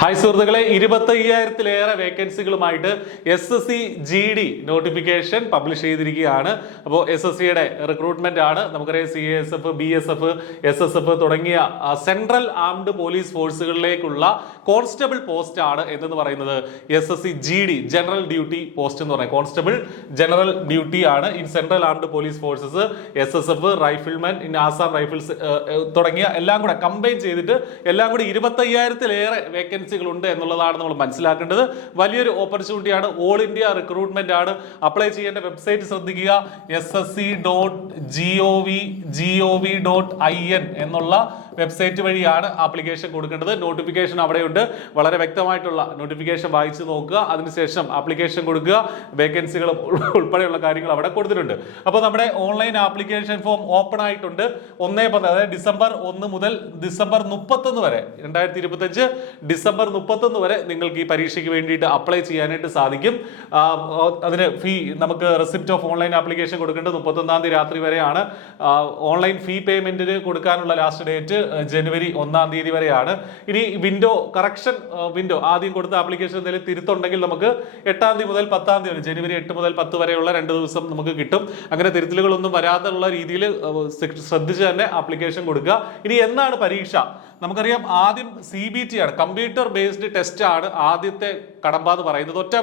Hi സുഹൃത്തുക്കളെ, 25,000-ലേറെ വേക്കൻസികളുമായിട്ട് SSC GD notification publish ചെയ്തിരിക്കുകയാണ്. അപ്പോൾ SSCയുടെ റിക്രൂട്ട്മെന്റ് ആണ്. നമുക്കറിയാം CASF, BSF, SSF തുടങ്ങിയ സെൻട്രൽ ആംഡ് പോലീസ് ഫോഴ്സുകളിലേക്കുള്ള കോൺസ്റ്റബിൾ പോസ്റ്റ് ആണ് എന്ന് പറയുന്നത് SSC GD general duty post എന്ന് പറയുന്നത്. കോൺസ്റ്റബിൾ ജനറൽ ഡ്യൂട്ടി ആണ് in central armed police forces, SSF, riflemen in Assam Rifles തുടങ്ങിയ എല്ലാം കൂടെ കമ്പൈൻ ചെയ്തിട്ട് എല്ലാം കൂടി 25,000-ലേറെ വേക്കൻസികൾ ഉണ്ട് എന്നുള്ളതാണ് നമ്മൾ മനസ്സിലാക്കേണ്ടത്. വലിയൊരു ഓപ്പർച്യൂണിറ്റിയാണ്. ഓൾ ഇന്ത്യ റിക്രൂട്ട്മെന്റ് ആണ്. അപ്ലൈ ചെയ്യേണ്ട വെബ്സൈറ്റ് ശ്രദ്ധിക്കുക, ssc.gov.in എന്നുള്ള വെബ്സൈറ്റ് വഴിയാണ് ആപ്ലിക്കേഷൻ കൊടുക്കേണ്ടത്. നോട്ടിഫിക്കേഷൻ അവിടെയുണ്ട്. വളരെ വ്യക്തമായിട്ടുള്ള നോട്ടിഫിക്കേഷൻ വായിച്ചു നോക്കുക, അതിനുശേഷം ആപ്ലിക്കേഷൻ കൊടുക്കുക. വേക്കൻസികൾ ഉൾപ്പെടെയുള്ള കാര്യങ്ങൾ അവിടെ കൊടുത്തിട്ടുണ്ട്. അപ്പോൾ നമ്മുടെ ഓൺലൈൻ ആപ്ലിക്കേഷൻ ഫോം ഓപ്പൺ ആയിട്ടുണ്ട്. 1-10, അതായത് ഡിസംബർ 1 മുതൽ ഡിസംബർ 31 വരെ, 2025 ഡിസംബർ 31 വരെ നിങ്ങൾക്ക് ഈ പരീക്ഷയ്ക്ക് വേണ്ടിയിട്ട് അപ്ലൈ ചെയ്യാനായിട്ട് സാധിക്കും. അതിന് ഫീ, നമുക്ക് റെസിപ്റ്റ് ഓഫ് ഓൺലൈൻ ആപ്ലിക്കേഷൻ കൊടുക്കേണ്ടത് 31-ാം തീയതി രാത്രി വരെയാണ്. ഓൺലൈൻ ഫീ പേയ്മെന്റിന് കൊടുക്കാനുള്ള ലാസ്റ്റ് ഡേറ്റ് ജനുവരി 1-ാം തീയതി വരെയാണ്. ഇനി വിൻഡോ കറക്ഷൻ വിൻഡോ, ആദ്യം കൊടുത്ത ആപ്ലിക്കേഷൻ എന്തെങ്കിലും തിരുത്തുണ്ടെങ്കിൽ നമുക്ക് 8-ാം തീയതി മുതൽ 10-ാം തീയതി വരെ, ജനുവരി 8 മുതൽ 10 വരെയുള്ള 2 ദിവസം നമുക്ക് കിട്ടും. അങ്ങനെ തിരുത്തലുകളൊന്നും വരാതുള്ള രീതിയിൽ ശ്രദ്ധിച്ച് തന്നെ ആപ്ലിക്കേഷൻ കൊടുക്കുക. ഇനി എന്നാണ് പരീക്ഷ? നമുക്കറിയാം, ആദ്യം CBT ആണ്, കമ്പ്യൂട്ടർ ബേസ്ഡ് ടെസ്റ്റ് ആണ് ആദ്യത്തെ കടമ്പ എന്ന് പറയുന്നത്. ഒറ്റ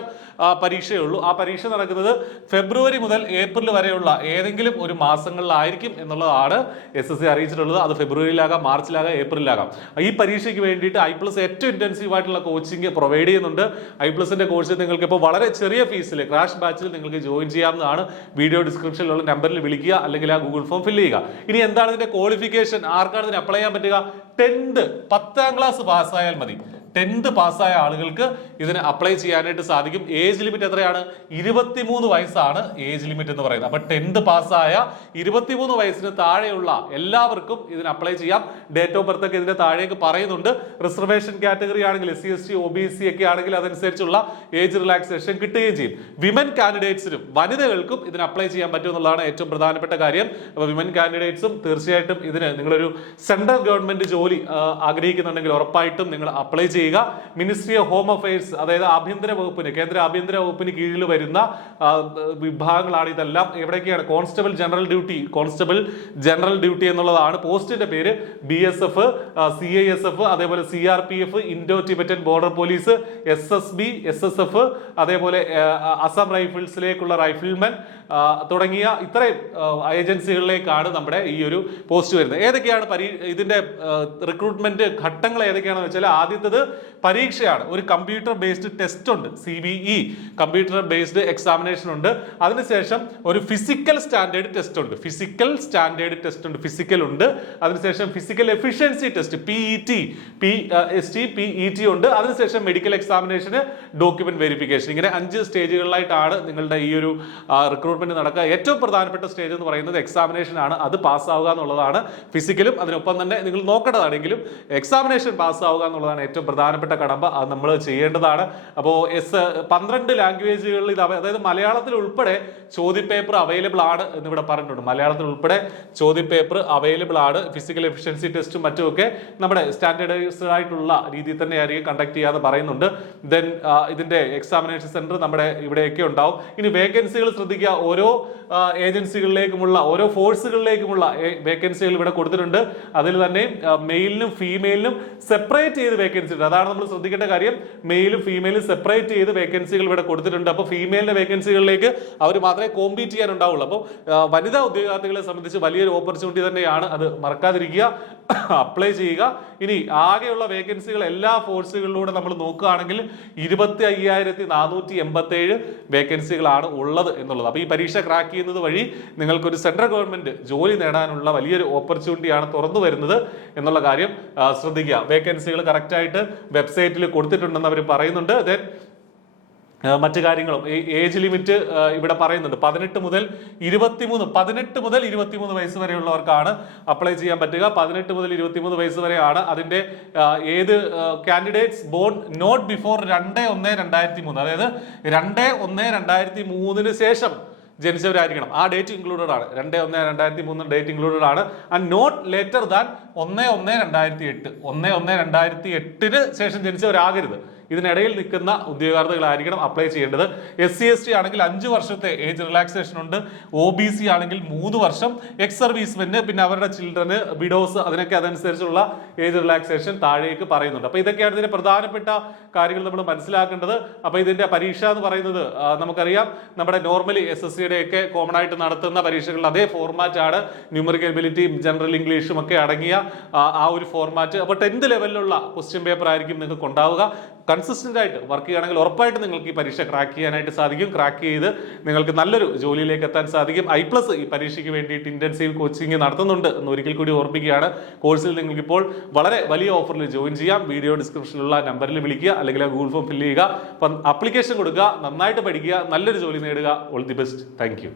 പരീക്ഷയേ ഉള്ളൂ. ആ പരീക്ഷ നടക്കുന്നത് ഫെബ്രുവരി മുതൽ ഏപ്രിൽ വരെയുള്ള ഏതെങ്കിലും ഒരു മാസങ്ങളിലായിരിക്കും എന്നുള്ളതാണ് SSC അറിയിച്ചിട്ടുള്ളത്. അത് ഫെബ്രുവരിയിലാകാം, മാർച്ചിലാകാം, ഏപ്രിലാകാം. ഈ പരീക്ഷയ്ക്ക് വേണ്ടിയിട്ട് I+ ഏറ്റവും ഇന്റൻസീവ് ആയിട്ടുള്ള കോച്ചിങ് പ്രൊവൈഡ് ചെയ്യുന്നുണ്ട്. I+ന്റെ കോഴ്സ് നിങ്ങൾക്ക് ഇപ്പോൾ വളരെ ചെറിയ ഫീസിൽ ക്രാഷ് ബാച്ചിൽ നിങ്ങൾക്ക് ജോയിൻ ചെയ്യാവുന്നതാണ്. വീഡിയോ ഡിസ്ക്രിപ്ഷനിലുള്ള നമ്പറിൽ വിളിക്കുക, അല്ലെങ്കിൽ ആ ഗൂഗിൾ ഫോം ഫില്ല് ചെയ്യുക. ഇനി എന്താണ് ഇതിന്റെ ക്വാളിഫിക്കേഷൻ? ആർക്കാണ് ഇതിന് അപ്ലൈ ചെയ്യാൻ പറ്റുക? 10th ക്ലാസ് പാസ്സായാൽ മതി. 10th പാസ്സായ ആളുകൾക്ക് ഇതിന് അപ്ലൈ ചെയ്യാനായിട്ട് സാധിക്കും. ഏജ് ലിമിറ്റ് എത്രയാണ്? 23 വയസ്സാണ് ഏജ് ലിമിറ്റ് എന്ന് പറയുന്നത്. അപ്പൊ 10th പാസ്സായ 23 വയസ്സിന് താഴെയുള്ള എല്ലാവർക്കും ഇതിന് അപ്ലൈ ചെയ്യാം. ഡേറ്റ് ഓഫ് ബർത്ത് ഒക്കെ ഇതിന്റെ താഴേക്ക് പറയുന്നുണ്ട്. റിസർവേഷൻ കാറ്റഗറി ആണെങ്കിൽ, SC, ST, OBC ഒക്കെ ആണെങ്കിൽ അതനുസരിച്ചുള്ള ഏജ് റിലാക്സേഷൻ കിട്ടുകയും ചെയ്യും. വിമൻ കാൻഡിഡേറ്റ്സിനും വനിതകൾക്കും ഇതിന് അപ്ലൈ ചെയ്യാൻ പറ്റും എന്നുള്ളതാണ് ഏറ്റവും പ്രധാനപ്പെട്ട കാര്യം. അപ്പോൾ വിമൻ കാൻഡിഡേറ്റ്സും തീർച്ചയായിട്ടും ഇതിന്, നിങ്ങളൊരു സെൻട്രൽ ഗവൺമെന്റ് ജോലി ആഗ്രഹിക്കുന്നുണ്ടെങ്കിൽ ഉറപ്പായിട്ടും നിങ്ങൾ അപ്ലൈ ചെയ്യുക. മിനിസ്ട്രി ഓഫ് ഹോം അഫയേഴ്സ്, അതായത് ആഭ്യന്തര വകുപ്പിന്, കേന്ദ്ര ആഭ്യന്തര വകുപ്പിന് കീഴിൽ വരുന്ന വിഭാഗങ്ങളാണ് ഇതെല്ലാം. എവിടേക്കാണ്? Constable general duty, constable general duty എന്നുള്ളതാണ് പോസ്റ്റിന്റെ പേര്. BSF, CISF, അതേപോലെ CRPF, Indo Tibetan border police, SSB, SSF, അതേപോലെ അസം റൈഫിൾസിലേക്കുള്ള റൈഫിൾമെൻ തുടങ്ങിയ ഇത്രയും ഏജൻസികളിലേക്കാണ് നമ്മുടെ ഈ ഒരു പോസ്റ്റ് വരുന്നത്. ഏതൊക്കെയാണ് ഇതിന്റെ റിക്രൂട്ട്മെന്റ് ഘട്ടങ്ങൾ ഏതൊക്കെയാണെന്ന് വെച്ചാൽ, ആദ്യത്തേത് പരീക്ഷയാണ്. ഒരു കമ്പ്യൂട്ടർ ബേസ്ഡ് ടെസ്റ്റ് ഉണ്ട്, CBE കമ്പ്യൂട്ടർ ബേസ്ഡ് എക്സാമിനേഷൻ ഉണ്ട്. അതിനുശേഷം ഒരു ഫിസിക്കൽ സ്റ്റാൻഡേർഡ് ടെസ്റ്റ് ഉണ്ട്, ഫിസിക്കൽ ഉണ്ട്. അതിനുശേഷം physical efficiency test PET, PST ഉണ്ട്. അതിനുശേഷം മെഡിക്കൽ എക്സാമിനേഷന്, ഡോക്യുമെന്റ് വെരിഫിക്കേഷൻ. ഇങ്ങനെ 5 സ്റ്റേജുകളിലായിട്ടാണ് നിങ്ങളുടെ ഈ ഒരു റിക്രൂട്ട്മെന്റ് നടക്കുക. ഏറ്റവും പ്രധാനപ്പെട്ട സ്റ്റേജ് എന്ന് പറയുന്നത് എക്സാമിനേഷൻ ആണ്. അത് പാസ്സാവുക എന്നുള്ളതാണ്. ഫിസിക്കലും അതിനൊപ്പം തന്നെ നിങ്ങൾ നോക്കേണ്ടതാണെങ്കിലും എക്സാമിനേഷൻ പാസ്സാവുക എന്നുള്ളതാണ് ഏറ്റവും പ്രധാനപ്പെട്ട കടമ്പ. അത് നമ്മൾ ചെയ്യേണ്ടതാണ്. അപ്പോൾ 12 ലാംഗ്വേജുകളിൽ ഇത്, അതായത് മലയാളത്തിൽ ഉൾപ്പെടെ ചോദ്യപേപ്പർ അവൈലബിൾ ആണ് എന്നിവിടെ പറഞ്ഞിട്ടുണ്ട്. മലയാളത്തിൽ ഉൾപ്പെടെ ചോദ്യപേപ്പർ അവൈലബിൾ ആണ്. ഫിസിക്കൽ എഫിഷ്യൻസി ടെസ്റ്റും മറ്റുമൊക്കെ നമ്മുടെ സ്റ്റാൻഡേർഡൈസ്ഡ് ആയിട്ടുള്ള രീതിയിൽ തന്നെ ആയിരിക്കും കണ്ടക്ട് ചെയ്യാതെ പറയുന്നുണ്ട്. ദെൻ ഇതിന്റെ എക്സാമിനേഷൻ സെന്റർ നമ്മുടെ ഇവിടെയൊക്കെ ഉണ്ടാവും. ഇനി വേക്കൻസികൾ ശ്രദ്ധിക്കുക. ഓരോ ഏജൻസികളിലേക്കുമുള്ള, ഓരോ ഫോഴ്സുകളിലേക്കുമുള്ള വേക്കൻസികൾ ഇവിടെ കൊടുത്തിട്ടുണ്ട്. അതിൽ തന്നെ മെയിലിനും ഫീമെയിലിനും സെപ്പറേറ്റ് ചെയ്ത് വേക്കൻസി ഉണ്ട്. അതാണ് നമ്മൾ ശ്രദ്ധിക്കേണ്ട കാര്യം. മെയിലും ഫീമെയിലും സെപ്പറേറ്റ് ചെയ്ത് വേക്കൻസികൾ ഇവിടെ കൊടുത്തിട്ടുണ്ട്. അപ്പോൾ ഫീമെയിലിന്റെ വേക്കൻസികളിലേക്ക് അവർ മാത്രമേ കോമ്പീറ്റ് ചെയ്യാനുണ്ടാവുള്ളൂ. അപ്പോൾ വനിതാ ഉദ്യോഗാർത്ഥികളെ സംബന്ധിച്ച് വലിയൊരു ഓപ്പർച്യൂണിറ്റി തന്നെയാണ്. അത് മറക്കാതിരിക്കുക, അപ്ലൈ ചെയ്യുക. ഇനി ആകെയുള്ള വേക്കൻസികൾ എല്ലാ ഫോഴ്സുകളിലൂടെ നമ്മൾ നോക്കുകയാണെങ്കിൽ 25,487 വേക്കൻസികളാണ് ഉള്ളത് എന്നുള്ളത്. അപ്പോൾ ഈ പരീക്ഷ ക്രാക്ക് ചെയ്യുന്നത് വഴി നിങ്ങൾക്കൊരു സെൻട്രൽ ഗവൺമെന്റ് ജോലി നേടാനുള്ള വലിയൊരു ഓപ്പർച്യൂണിറ്റിയാണ് തുറന്നു വരുന്നത് എന്നുള്ള കാര്യം ശ്രദ്ധിക്കുക. വേക്കൻസികൾ കറക്റ്റായിട്ട് വെബ്സൈറ്റിൽ കൊടുത്തിട്ടുണ്ടെന്ന് അവർ പറയുന്നുണ്ട്. ദെൻ മറ്റു കാര്യങ്ങളും, ഏജ് ലിമിറ്റ് ഇവിടെ പറയുന്നുണ്ട്. 18 മുതൽ 23 വയസ്സ് വരെയുള്ളവർക്കാണ് അപ്ലൈ ചെയ്യാൻ പറ്റുക. 18 മുതൽ 23 വയസ്സ് വരെയാണ്. അതിന്റെ ഏത് കാൻഡിഡേറ്റ്സ് ബോൺ നോട്ട് ബിഫോർ 2/1/2003, അതായത് 2/1/2003 ശേഷം ജനിച്ചവരായിരിക്കണം. ആ ഡേറ്റ് ഇൻക്ലൂഡഡ് ആണ്. 2/1/2003 ഡേറ്റ് ഇൻക്ലൂഡഡ് ആണ്. And not later than 1/1/2008. 1/1/2008 ശേഷം ജനിച്ചവരാകരുത്. ഇതിനിടയിൽ നിൽക്കുന്ന ഉദ്യോഗാർത്ഥികളായിരിക്കണം അപ്ലൈ ചെയ്യേണ്ടത്. SC/ST ആണെങ്കിൽ 5 വർഷത്തെ ഏജ് റിലാക്സേഷൻ ഉണ്ട്. OBC ആണെങ്കിൽ 3 വർഷം. എക്സ് സർവീസ്മെന്, പിന്നെ അവരുടെ ചിൽഡ്രന്, വിഡോസ്, അതിനൊക്കെ അതനുസരിച്ചുള്ള ഏജ് റിലാക്സേഷൻ താഴേക്ക് പറയുന്നുണ്ട്. അപ്പൊ ഇതൊക്കെയാണ് ഇതിന്റെ പ്രധാനപ്പെട്ട കാര്യങ്ങൾ നമ്മൾ മനസ്സിലാക്കേണ്ടത്. അപ്പൊ ഇതിന്റെ പരീക്ഷ എന്ന് പറയുന്നത് നമുക്കറിയാം, നമ്മുടെ നോർമലി SSCയുടെ ഒക്കെ കോമൺ ആയിട്ട് നടത്തുന്ന പരീക്ഷകളുടെ അതേ ഫോർമാറ്റ് ആണ്. ന്യൂമറിക്കൽ എബിലിറ്റിയും ജനറൽ ഇംഗ്ലീഷും ഒക്കെ അടങ്ങിയ ആ ഒരു ഫോർമാറ്റ്. അപ്പോൾ 10th ലെവലിലുള്ള ക്വസ്റ്റ്യൻ പേപ്പർ ആയിരിക്കും നിങ്ങൾക്ക് ഉണ്ടാവുക. കൺസിസ്റ്റന്റ് ആയിട്ട് വർക്ക് ചെയ്യുകയാണെങ്കിൽ ഉറപ്പായിട്ട് നിങ്ങൾക്ക് ഈ പരീക്ഷ ക്രാക്ക് ചെയ്യാനായിട്ട് സാധിക്കും. ക്രാക്ക് ചെയ്ത് നിങ്ങൾക്ക് നല്ലൊരു ജോലിയിലേക്ക് എത്താൻ സാധിക്കും. I+ ഈ പരീക്ഷയ്ക്ക് വേണ്ടിയിട്ട് ഇന്റൻസീവ് കോച്ചിങ് നടത്തുന്നുണ്ട് എന്ന് ഒരിക്കൽ കൂടി ഓർമ്മിക്കുകയാണ്. കോഴ്സിൽ നിങ്ങൾക്ക് ഇപ്പോൾ വളരെ വലിയ ഓഫറിൽ ജോയിൻ ചെയ്യാം. വീഡിയോ ഡിസ്ക്രിപ്ഷനിലുള്ള നമ്പറിൽ വിളിക്കുക, അല്ലെങ്കിൽ ഗൂഗിൾ ഫോം ഫില്ല് ചെയ്യുക, അപ്പം ആപ്ലിക്കേഷൻ കൊടുക്കുക, നന്നായിട്ട് പഠിക്കുക, നല്ലൊരു ജോലി നേടുക. All the best. Thank you.